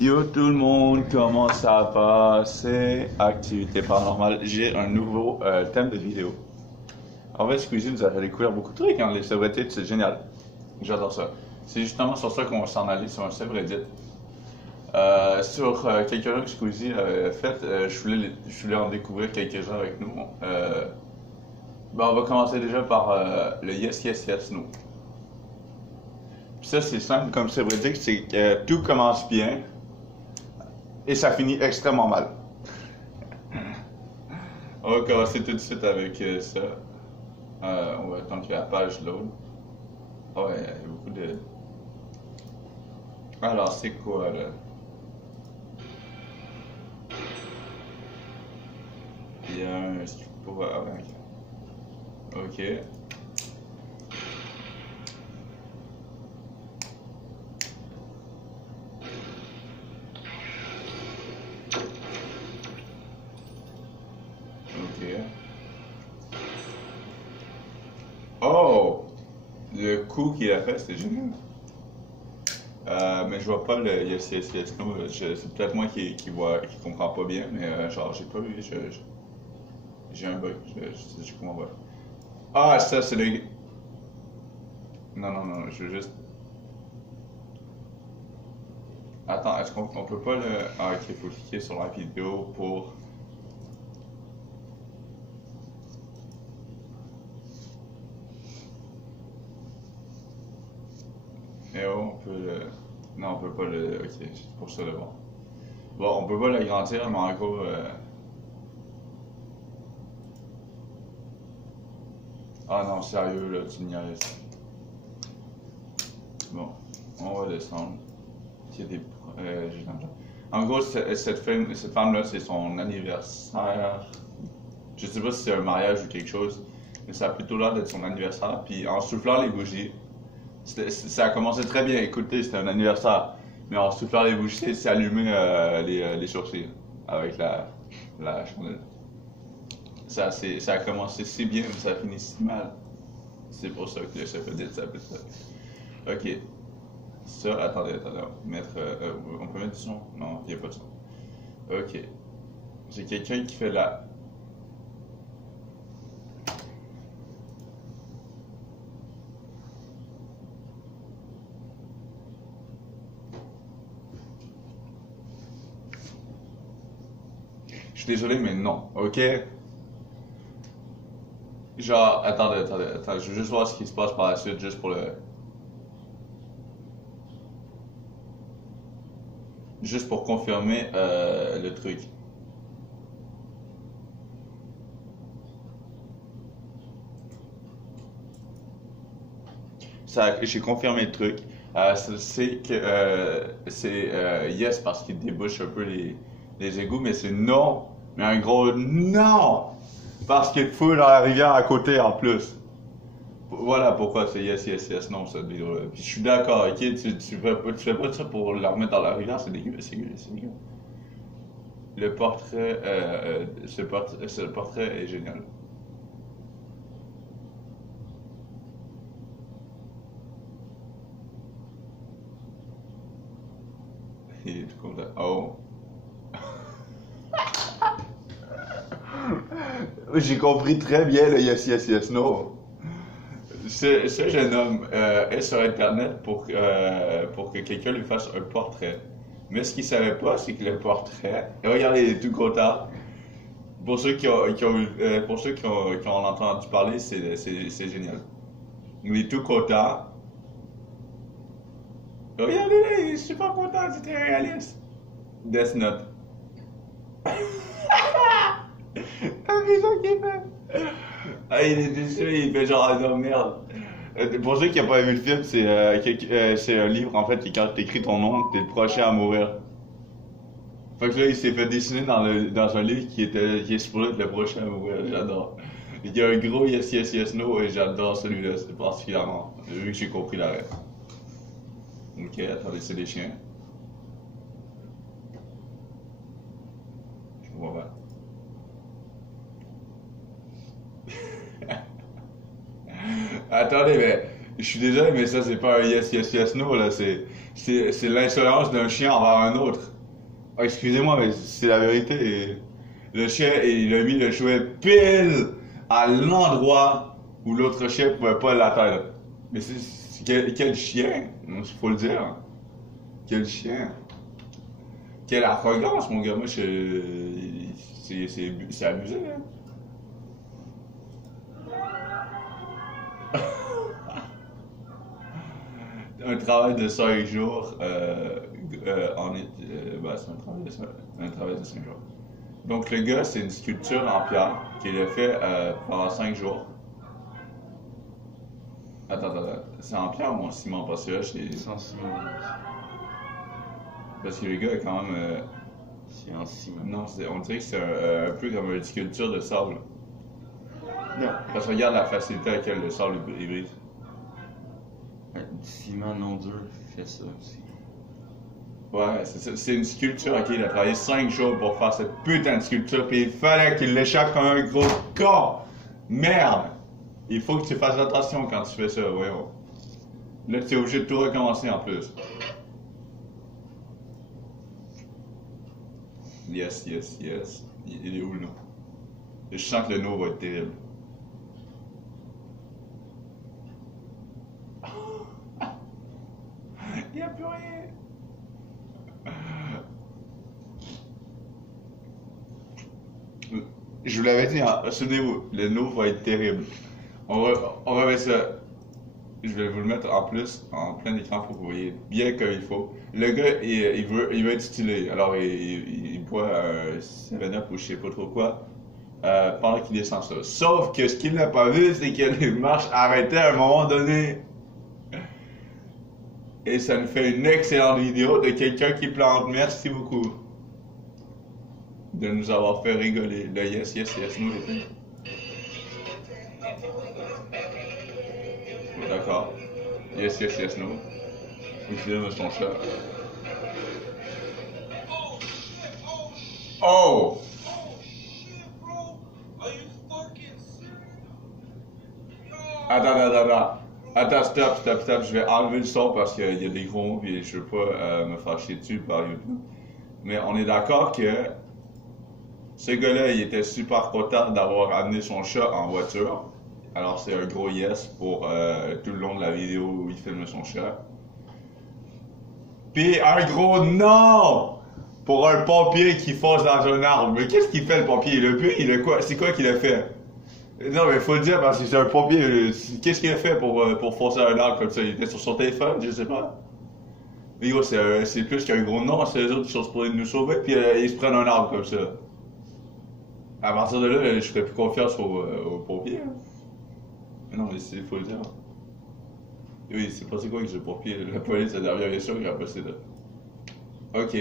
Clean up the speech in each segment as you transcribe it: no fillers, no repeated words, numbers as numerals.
Yo tout le monde, comment ça va? C'est Activité Paranormale. J'ai un nouveau thème de vidéo. En fait, Squeezie nous a fait découvrir beaucoup de trucs, hein, les subreddits, c'est génial. J'adore ça. C'est justement sur ça qu'on va s'en aller, sur un subreddit. Sur quelques-uns que Squeezie a fait, je voulais en découvrir quelques-uns avec nous. On va commencer déjà par le Yes Yes Yes No. Puis ça, c'est simple comme subreddit, c'est que tout commence bien et ça finit extrêmement mal. On va commencer tout de suite avec ça. On va attendre que la page load. Ah ouais, il y a beaucoup de. Alors, c'est quoi là? Il y a un script pour. Ah ouais, ok. Ok. Oh! Le coup qu'il a fait, c'était génial. Mais je vois pas le Yes Yes Yes No. C'est peut-être moi qui comprend pas bien, mais genre, j'ai pas vu. J'ai un bug. Je comprends pas. Ah, ça, c'est le. Non, non, non, je veux juste. Attends, est-ce qu'on peut pas le. Ah, ok, il faut cliquer sur la vidéo pour. Et oh, on peut le. Non, on peut pas le. Ok, c'est pour ça d'abord. Bon, on peut pas l'agrandir, mais en gros. Ah non, sérieux, là, tu niaises. Bon, on va descendre. Il y a des. J'ai dans le temps. En gros, cette femme-là, c'est son anniversaire. Je sais pas si c'est un mariage ou quelque chose, mais ça a plutôt l'air d'être son anniversaire. Puis en soufflant les bougies, ça a commencé très bien. Écoutez, c'était un anniversaire. Mais en soufflant les bougies, c'est allumé les sourcils avec la chandelle. Ça a commencé si bien, mais ça a fini si mal. C'est pour ça que le chef a dit ça peut ça. Ok. Ça, attendez. On peut mettre du son? Non, il n'y a pas de son. Ok. J'ai quelqu'un qui fait la. Je suis désolé, mais non. Ok? Genre, attends, je veux juste voir ce qui se passe par la suite, juste pour le. Juste pour confirmer le truc. J'ai confirmé le truc. C'est que c'est yes parce qu'il débouche un peu les égouts, mais c'est non. Mais un gros non! Parce qu'il fout dans la rivière à côté en plus. Voilà pourquoi c'est yes, yes, yes, non, cette vidéo-là. Puis je suis d'accord, ok? Tu fais pas ça pour la remettre dans la rivière, c'est dégueu, c'est dégueu, c'est dégueu. Le portrait, ce portrait est génial. Il est tout content. Oh. J'ai compris très bien le yes, yes, yes, no. Ce jeune homme est sur Internet pour que quelqu'un lui fasse un portrait. Mais ce qu'il savait pas, c'est que le portrait. Et regardez, il est tout content. Pour ceux qui ont entendu parler, c'est génial. Il est tout content. Regardez là, il est super content, c'était réaliste. Death Note. Ah, mais ça qu'il fait. Ah, il est déçu, il fait genre, ah non, merde. Pour ceux qui n'ont pas vu le film, c'est un livre en fait, et quand t'écris ton nom, t'es le prochain à mourir. Fait que là, il s'est fait dessiner dans un livre qui est supposé être le prochain à mourir. J'adore. Il y a un gros yes, yes, yes, no, et j'adore celui-là, c'est particulièrement. Vu que j'ai compris la règle. Ok, attendez, c'est des chiens. Je vois pas. Attendez, mais suis désolé, mais ça, c'est pas un yes, yes, yes, no, là. C'est l'insolence d'un chien envers un autre. Ah, excusez-moi, mais c'est la vérité. Le chien, il a mis le jouet pile à l'endroit où l'autre chien pouvait pas l'atteindre. Mais quel chien, il faut le dire. Quel chien. Quelle arrogance, mon gars. Moi, c'est abusé, hein. Un travail de 5 jours, ben, c'est un travail de 5 jours. Donc, le gars, c'est une sculpture en pierre qu'il a fait pendant 5 jours. Attends. C'est en pierre ou en ciment? Parce que là, C'est en ciment. Parce que le gars est quand même. C'est en ciment. Non, on dirait que c'est un peu comme une sculpture de sable. Non. Parce que regarde la facilité à laquelle le sable il brise. Du ciment non dur fait ça aussi. Ouais, c'est une sculpture, ok, il a travaillé 5 jours pour faire cette putain de sculpture, puis il fallait qu'il l'échappe comme un gros con! Merde! Il faut que tu fasses attention quand tu fais ça, voyons. Là, tu es obligé de tout recommencer en plus. Yes. Il est où le nom? Je sens que le nom va être terrible. Il n'y a plus rien! Je vous l'avais dit, hein, souvenez-vous, le no va être terrible. On va mettre ça. Je vais vous le mettre en plus, en plein écran pour que vous voyez bien comme il faut. Le gars, il veut être stylé. Alors, il boit un 7-Up ou je sais pas trop quoi pendant qu'il descend ça. Sauf que ce qu'il n'a pas vu, c'est que les marches arrêtaient à un moment donné. Et ça nous fait une excellente vidéo de quelqu'un qui plante. Merci beaucoup de nous avoir fait rigoler. Le yes, nous les D'accord. Yes, no. Il filme son chat. Oh! Attends, stop. Je vais enlever le son parce qu'il y a des gros mots et je veux pas me fâcher dessus par YouTube. Mais on est d'accord que ce gars-là, il était super content d'avoir amené son chat en voiture. Alors c'est un gros yes pour tout le long de la vidéo où il filme son chat. Puis un gros non pour un pompier qui fonce dans un arbre. Mais qu'est-ce qu'il fait le pompier? Il a quoi? C'est quoi qu'il a fait? Non mais faut le dire parce que c'est un pompier. Qu'est-ce qu'il a fait pour foncer un arbre comme ça? Il était sur son téléphone, je sais pas. Mais gros, c'est plus qu'un gros non, c'est les autres qui sont supposés nous sauver, puis ils se prennent un arbre comme ça. À partir de là, je ferais plus confiance aux pompiers. Hein. Non, mais il faut le dire. Oui, c'est pas c'est quoi que j'ai pompier. La police, la dernière question qui a passé là. Ok.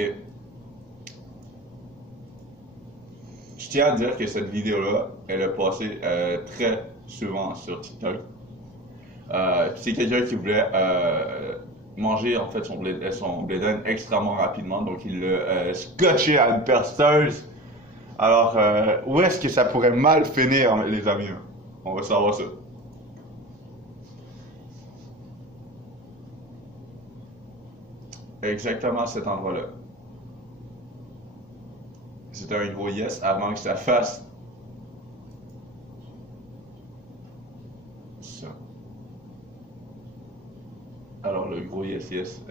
Je tiens à dire que cette vidéo-là, elle a passé très souvent sur TikTok. C'est quelqu'un qui voulait manger en fait son blé d'Inde extrêmement rapidement, donc il l'a scotché à une perceuse. Alors, où est-ce que ça pourrait mal finir, les amis? On va savoir ça. Exactement cet endroit-là. C'était un gros yes avant que ça fasse ça. Alors le gros yes.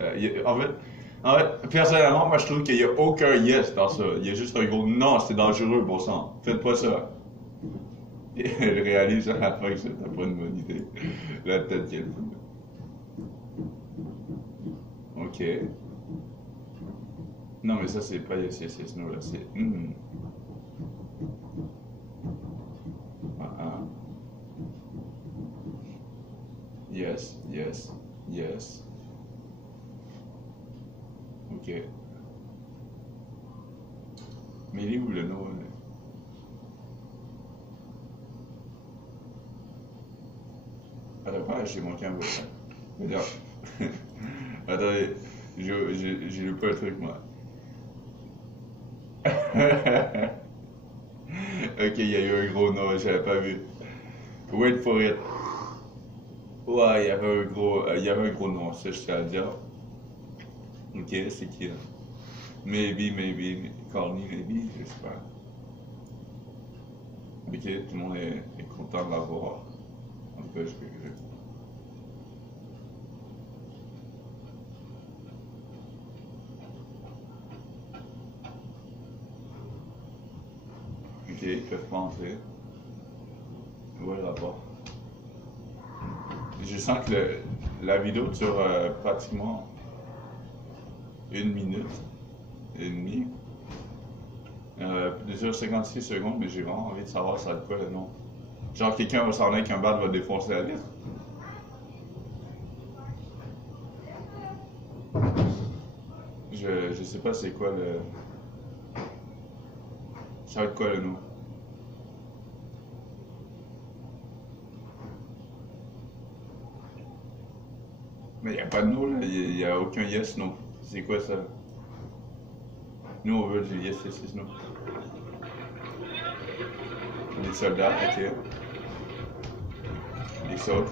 En fait, personnellement, moi je trouve qu'il n'y a aucun yes dans ça. Il y a juste un gros non, c'est dangereux, bon sang. Faites pas ça. Et elle réalise à la fin que c'était pas une bonne idée. La tête qu'elle fout. Ok. Non, mais ça, c'est pas yes, no, là, c'est Yes. Ok. Mais il est où le no, là? Attends, j'ai manqué un bout. Regarde. Attendez, j'ai lu pas le truc, moi. Ok, il y a eu un gros no, j'avais pas vu. Wait for it. Ouais, il y avait un gros nom, ça, je sais à dire. Ok, c'est qui là? Maybe, Corny, maybe, j'espère. Ok, tout le monde est content de l'avoir. En tout cas, Ok, ils peuvent pas entrer. Où est le rapport? Je sens que la vidéo dure pratiquement 1 minute et demie. Déjà 56 secondes, mais j'ai vraiment envie de savoir ça va être quoi le nom. Genre quelqu'un va s'en aller avec un bat va défoncer la vitre. Je sais pas c'est quoi le. Ça va être quoi le nom? Mais y a pas de nom là, y a aucun yes non. C'est quoi ça? Nous on veut du yes no. Les soldats, ok. Les soldats.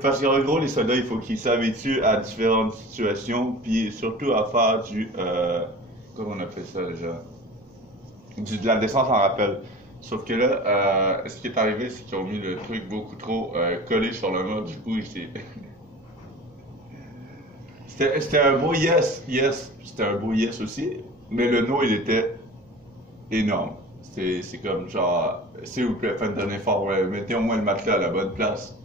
Parce qu'en gros, les soldats, il faut qu'ils s'habituent à différentes situations, puis surtout à faire du. Comment on appelle ça déjà? De la descente en rappel. Sauf que là, ce qui est arrivé, c'est qu'ils ont mis le truc beaucoup trop collé sur le mur, du coup, il s'est. C'était un beau yes, c'était un beau yes aussi, mais le no, il était énorme. C'est comme genre, s'il vous plaît, faites un effort, ouais, mettez au moins le matelas à la bonne place.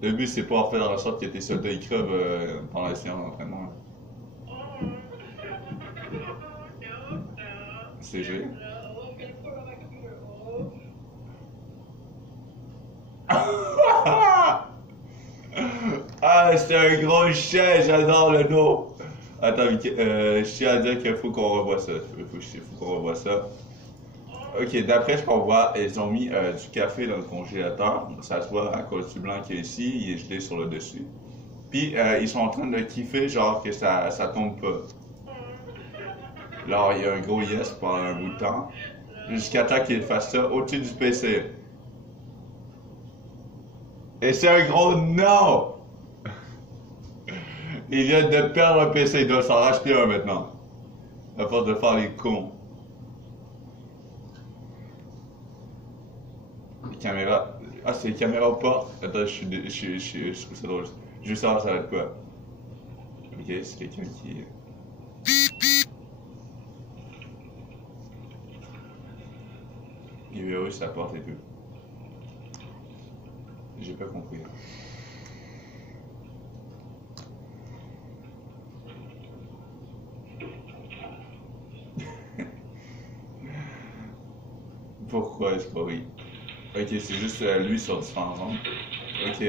Le but, c'est pas faire en sorte que tes soldats ils crevent pendant la séance d'entraînement. C'est vrai. Ah, c'est un gros chien, j'adore le nom. Attends, je tiens à dire qu'il faut qu'on revoie ça. Faut qu'on revoie ça. Ok, d'après ce qu'on voit, ils ont mis du café dans le congélateur. Ça se voit à cause du blanc qui est ici, il est gelé sur le dessus. Puis ils sont en train de kiffer, genre que ça tombe pas. Alors il y a un gros yes pendant un bout de temps, jusqu'à temps qu'il fasse ça au-dessus du PC. Et c'est un gros no! Il vient de perdre un PC, il doit s'en racheter un maintenant. À force de faire les cons. Les caméras. Ah, c'est les caméras ou pas? Attends, je trouve ça drôle. Je veux savoir ça va être quoi. Ok, c'est quelqu'un qui. Il verrouille sa porte et tout. J'ai pas compris. Pourquoi est-ce qu'on rit? Ok, c'est juste lui sur différents angles. Ok.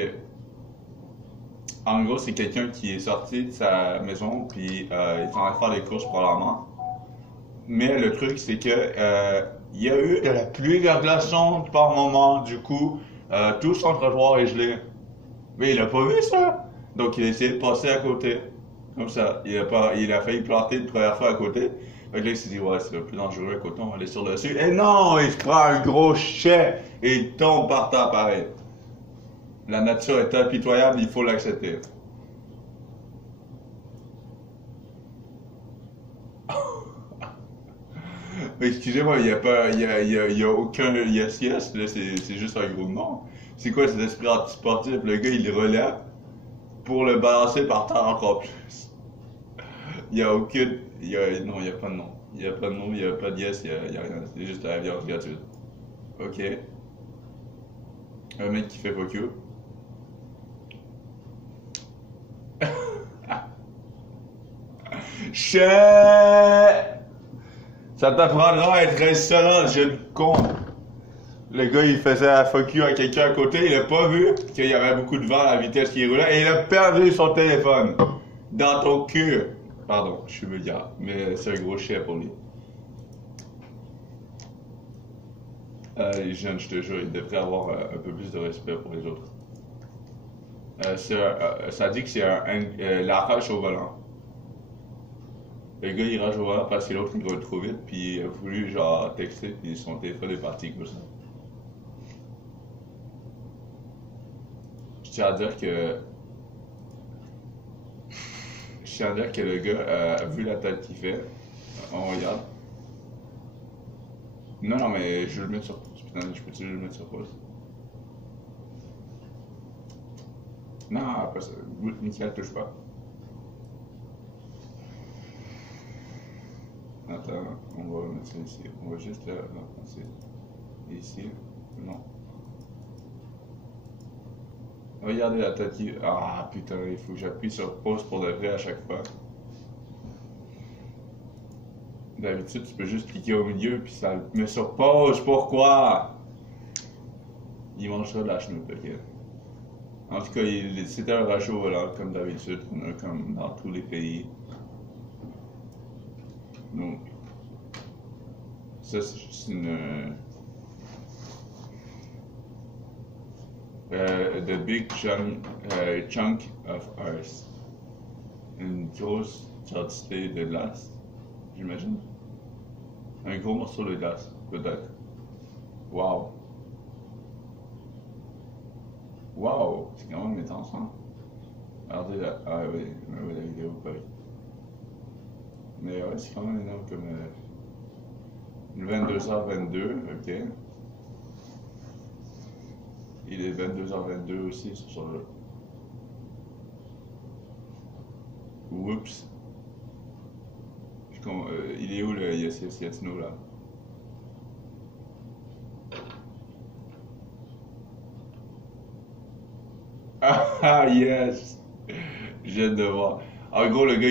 En gros, c'est quelqu'un qui est sorti de sa maison, puis il est en train de faire des courses probablement. Mais le truc, c'est que il y a eu de la pluie verglaçante par moment, du coup, tout son trottoir est gelé. Mais il a pas vu ça! Donc il a essayé de passer à côté. Comme ça. Il a failli planter une première fois à côté. Fait que là, il s'est dit, ouais, c'est le plus dangereux à côté, on va aller sur le dessus. Et non! Il se prend un gros chien et il tombe par terre pareil. La nature est impitoyable, il faut l'accepter. Excusez-moi, il n'y a pas, il y a aucun yes, là, c'est juste un gros non. C'est quoi cet esprit antisportif? Le gars, il le relève pour le balancer par terre encore plus. Il n'y a aucune, non, il n'y a pas de non. Il n'y a pas de non, il n'y a pas de yes, il y a rien. C'est juste la violence gratuite. Ok. Un mec qui fait fuck you. Chut! Ça t'apprendra à être insolent, jeune con. Le gars, il faisait un fuck you à quelqu'un à côté, il a pas vu qu'il y avait beaucoup de vent à la vitesse qu'il roulait et il a perdu son téléphone. Dans ton cul. Pardon, je suis vulgaire, mais c'est un gros chien pour lui. Les jeunes, je te jure, ils devraient avoir un peu plus de respect pour les autres. Ça dit que c'est la hache au volant. Le gars il rage au volant parce que l'autre il roule trop vite, puis il a voulu genre texter, puis son téléphone est parti comme ça. Je tiens à dire que. Je tiens à dire que le gars a vu la tête qu'il fait. On regarde. Non, non, mais je vais le mettre sur pause. Putain, je peux-tu le mettre sur pause? Non, après ça. Nickel, touche pas. Attends, on va mettre ça ici. On va juste le lancer. Ici. Non. Regardez la tête qui. Ah putain, il faut que j'appuie sur pause pour de vrai à chaque fois. D'habitude, tu peux juste cliquer au milieu puis ça le met sur pause. Pourquoi? Il mangera de la chenoute, ok. En tout cas, c'était un rage au volant, comme d'habitude, qu'on a comme dans tous les pays. Donc, ça, c'est juste une. The big chunk of ice. Une grosse quantité de glace, j'imagine. Un gros morceau de glace, peut-être. Wow. Wow, c'est quand même intense, hein? Regardez la. Ah oui, la vidéo, pas oui. Mais ouais, c'est quand même énorme comme. 22h22, ok. Il est 22h22 aussi sur le. Oups. Il est où le Yes Yes Yes No là? Ah yes! J'ai de voir. En gros, le gars,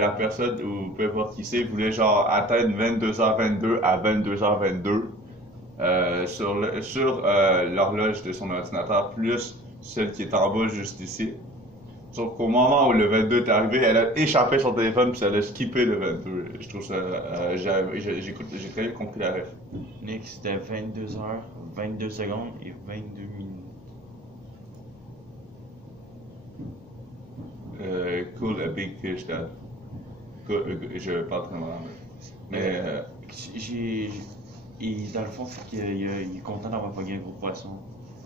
la personne, ou peu importe qui c'est, voulait genre atteindre 22h22 à 22h22 sur l'horloge de son ordinateur, plus celle qui est en bas juste ici. Sauf qu'au moment où le 22 est arrivé, elle a échappé son téléphone puis elle a skippé le 22. Je trouve ça. J'ai très bien compris la ref. Nick, c'était 22h, 22 secondes et 22 minutes. Cool, a big fish, dad. Cool, je parle très mal. Mais. Dans le fond, c'est qu'il est content d'avoir pogné un gros poisson.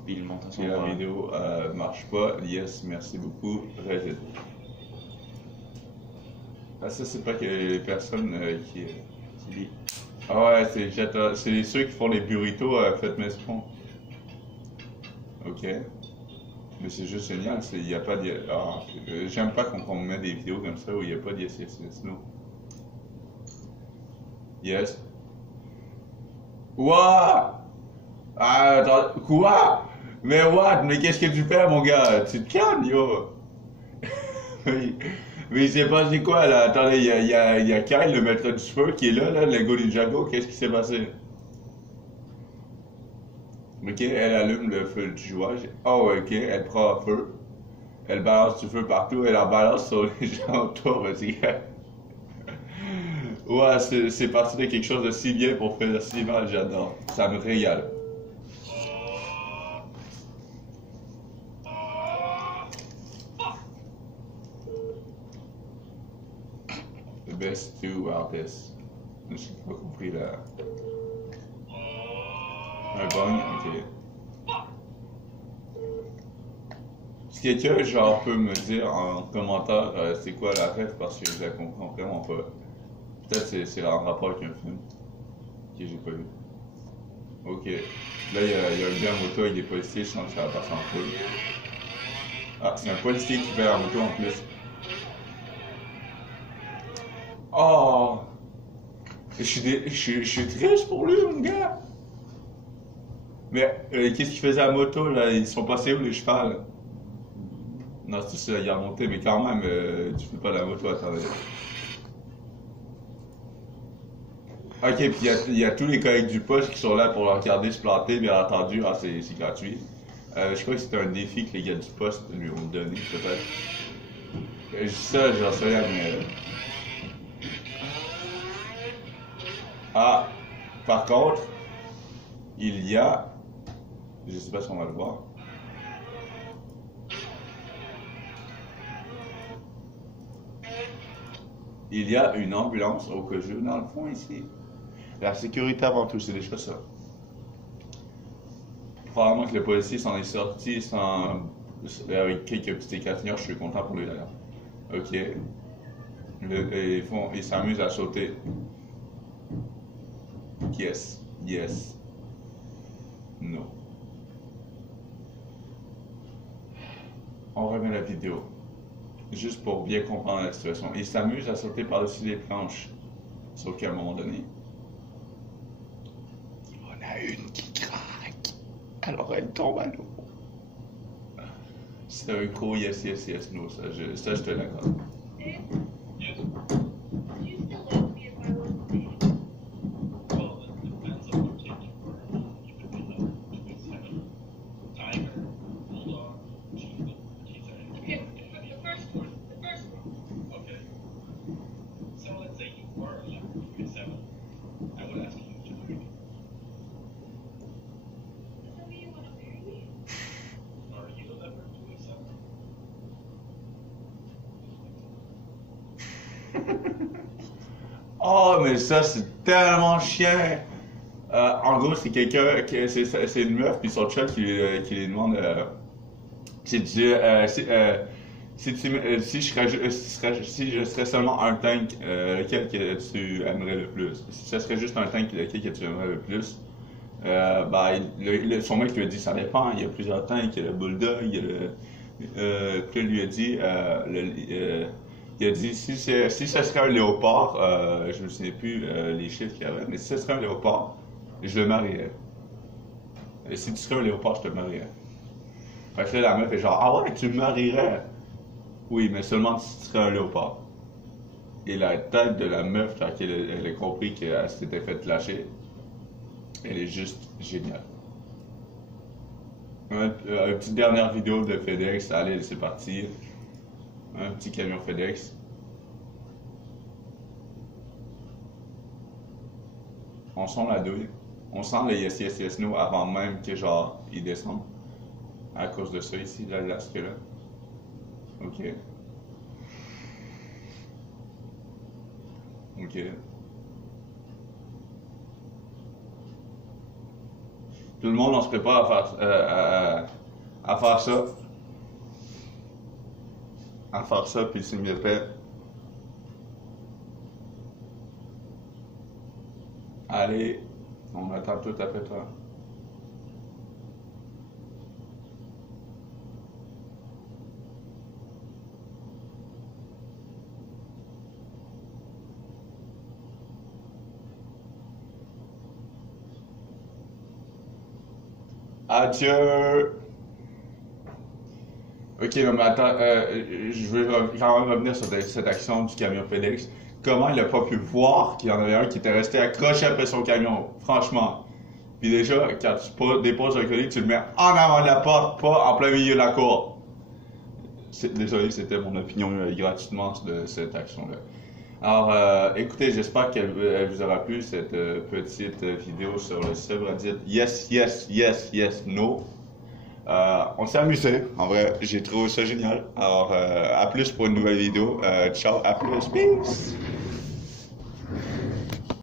Puis il montre à son Et la père. vidéo marche pas. Yes, merci beaucoup. Reddit. Ah, ça, c'est pas que les personnes qui. C'est lui. Ah ouais, c'est ceux qui font les burritos faites maison. Ok. Mais c'est juste génial, il n'y a pas de. Ah, j'aime pas quand on met des vidéos comme ça où il n'y a pas de yes, yes, yes, no. Yes. What? Ah, attends, quoi? Mais what? Mais qu'est-ce que tu fais, mon gars? Tu te calmes, yo! Oui. Mais il s'est passé quoi, là? Attendez, il y a Kyle, le maître du feu, qui est là, le gars du Jago. Qu'est-ce qui s'est passé? Ok, elle allume le feu du jouage. Oh, ok, elle prend feu. Elle balance du feu partout, elle en balance sur les gens autour, vas-y. Ouais, c'est parti de quelque chose de si bien pour faire si mal, j'adore. Ça me régale. The best two artists. Je n'ai pas compris là. Un bong, ok. Si quelqu'un genre peut me dire en commentaire c'est quoi la ref parce que je la comprends vraiment pas. Peut-être c'est en rapport avec un film que j'ai pas vu. Ok. Là il y a un gars en moto avec des policiers, je sens que ça va passer en feu. Ah, c'est un policier qui fait la moto en plus. Oh! Je suis triste pour lui, mon gars! Mais qu'est-ce qu'il faisait à la moto là? Ils sont passés où les chevals? Non, c'est ça, il a remonté, mais quand même, tu fais pas la moto, attendez. Ok, puis il y a tous les collègues du poste qui sont là pour le regarder se planter, bien entendu, ah, c'est gratuit. Je crois que c'était un défi que les gars du poste lui ont donné, peut-être. Je dis ça, j'en sais rien, mais. Ah, par contre, il y a. Je sais pas si on va le voir. Il y a une ambulance au cas où dans le fond ici. La sécurité avant tout, c'est déjà ça. Probablement que le policier s'en est sorti avec quelques petits égratignures, je suis content pour lui d'ailleurs. Ok. Ils s'amusent à sauter. Yes. Yes. No. On remet la vidéo. Juste pour bien comprendre la situation. Ils s'amusent à sauter par-dessus les planches. Sauf qu'à un moment donné, on a une qui craque. Alors elle tombe à l'eau. C'est un gros yes, yes, yes, no. Ça, je te l'accorde. Oh, mais ça, c'est tellement chiant! En gros, c'est quelqu'un, c'est une meuf, puis son chat qui lui demande si je serais seulement un tank, lequel que tu aimerais le plus? Si ce serait juste un tank, lequel que tu aimerais le plus? Son mec lui a dit ça dépend, il y a plusieurs tanks, il y a le Bulldog, il y a puis lui a dit, il a dit si ce serait un léopard, je ne me souviens plus les chiffres qu'il y avait, mais si ce serait un léopard, je le marierais. Et si tu serais un léopard, je te marierais. Fait que là, la meuf est genre, ah ouais, tu me marierais? Oui, mais seulement si tu serais un léopard. Et la tête de la meuf, quand elle a compris qu'elle s'était fait lâcher, elle est juste géniale. Une petite dernière vidéo de FedEx, allez, c'est parti. Un petit camion FedEx. On sent la douille. On sent le yes, yes, yes, no avant même que genre, il descende. À cause de ça ici, là, ce que là. Ok. Ok. Tout le monde, on se prépare à faire ça. À faire ça, puis c'est mieux fait. Allez, on attend tout après toi. Adieu! Ok, non, mais attends, je veux quand même revenir sur cette action du camion FedEx. Comment il a pas pu voir qu'il y en avait un qui était resté accroché après son camion, franchement. Puis déjà, quand tu déposes un colis, tu le mets en avant de la porte, pas en plein milieu de la cour. Désolé, c'était mon opinion gratuitement de cette action-là. Alors, écoutez, j'espère qu'elle vous aura plu, cette petite vidéo sur le subreddit Yes, Yes, Yes, Yes, No. On s'est amusé, en vrai, j'ai trouvé ça génial. Alors, à plus pour une nouvelle vidéo. Ciao, à plus, peace!